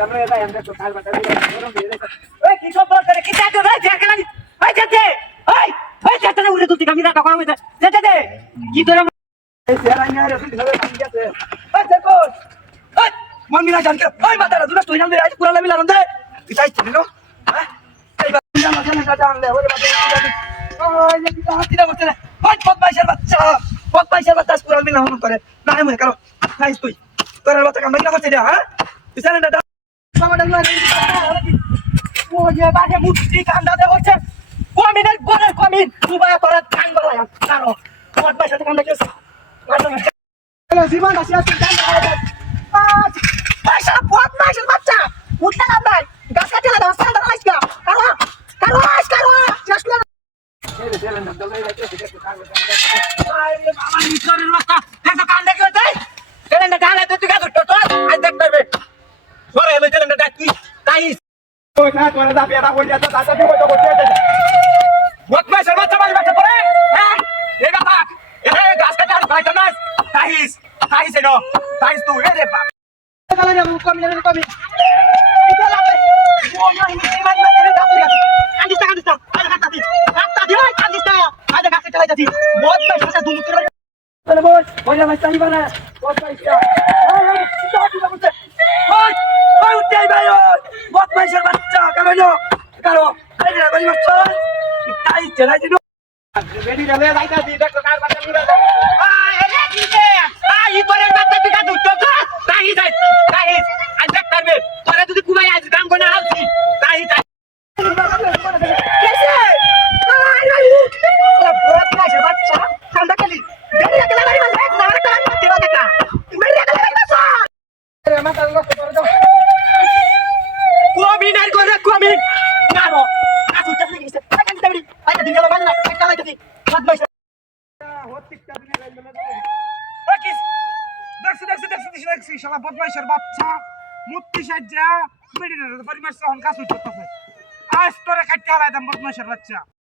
আমরা যাই আমরা তো কাল বাটা ওই কি সব বল করে কি চাইতে রে ঝাড়খানা ওই যেতে ওই যেতে না উড়ে তুই কামি রাখা করা হইছে যেতে কি তোরা এই সেরাই না রে তুই ধরে কামি গেছে ওই দেখো ওই মমি না জানকে ওই মাতারা দুটো তুই নাম দে আজ পুরা লাগি লারন দে তুই চাইছিস না হ্যাঁ এই বাচ্চা মাঝে না জান দে ওরে বাচ্চা ওই যে কি হাতি না বসে ওই বদমাইশের বাচ্চা পুরা মিলা হন করে না মনে করো খাইস তুই তোর বাচ্চা কাম না করছিস হ্যাঁ তুই জানেন না আমাদের ও যে বাজে মুক্তি কান্দা দে বলছে কমিনের গরের কমিন দুবাই তোরা কান বলা জানো তোমার পয়সা তো কান্দা কেস হ্যালো জীবন আসি আসি কান পয়সা বহুত মাসের বাচ্চা উঠতে না ভাই গাছ কাটে না রাস্তা না আইসকা কারো চেষ্টা না ছেলে ছেলে না দলে রাখতে দেখতে কান আরে বাবা নিচরের বাচ্চা দেখো কান দেখো তাই ছেলে না ঢালা তুই কাজ করতে তো আজ দেখ পারবে সরে এলো ছেলে না তুই তাই ওই না করে দা পেটা কই যাচ্ছে দাদা তুই কত করতে যাচ্ছে বদমাই সর্ব সমাজ বাচ্চা পড়ে হ্যাঁ এই কথা এ গাছ কাটা আর ভাই না তাইস এনো তাইস তুই রে বাপ কালা না কমি এটা লাগে ও না হিন্দি মার না তেরে দাঁত কান্দিস আরে কাটা দি ওই কান্দিস না আরে গাছ কাটা যাচ্ছি বদমাই সাথে দুমু করে চলে বল ওই না ভাই চালি বানা বদমাই ওই উঠে ভাই বদমাইশের বাচ্চা কারো এই রে ভাই বাচ্চা তাই চলাই দিন বেডি রে লাইটা দি দেখো কার বাচ্চা মুরা এরে কি রে ই করে বাচ্চা টিকা দুটো তো তাই আজ দেখ করবে তোরা যদি কুমাই আজ গাম কোনা আলছি তাই কেসে বদমাইশের বাচ্চা ঠান্ডা খালি বেডি রে লাগা মারি মার না আর কালা দেবা দেখা মেরে লাগা মাসা রে মাথা লক্ষ্য করে দাও কমিনার করে কমিন নাও আসু চাকরি গেছে কাকে দিবি আইতা দিন গেল বাজনা একটা লাইতে বদমাইশ হত্তিটা দিনে লাইল না ওকিস দেখছি শালা বদমাইশের বাচ্চা মুত্তি সাজ্জা মেডিনের পরিমাণ সহন কাজ করতেছে আজ তোরে কাটতে হারাইতাম বদমাইশের বাচ্চা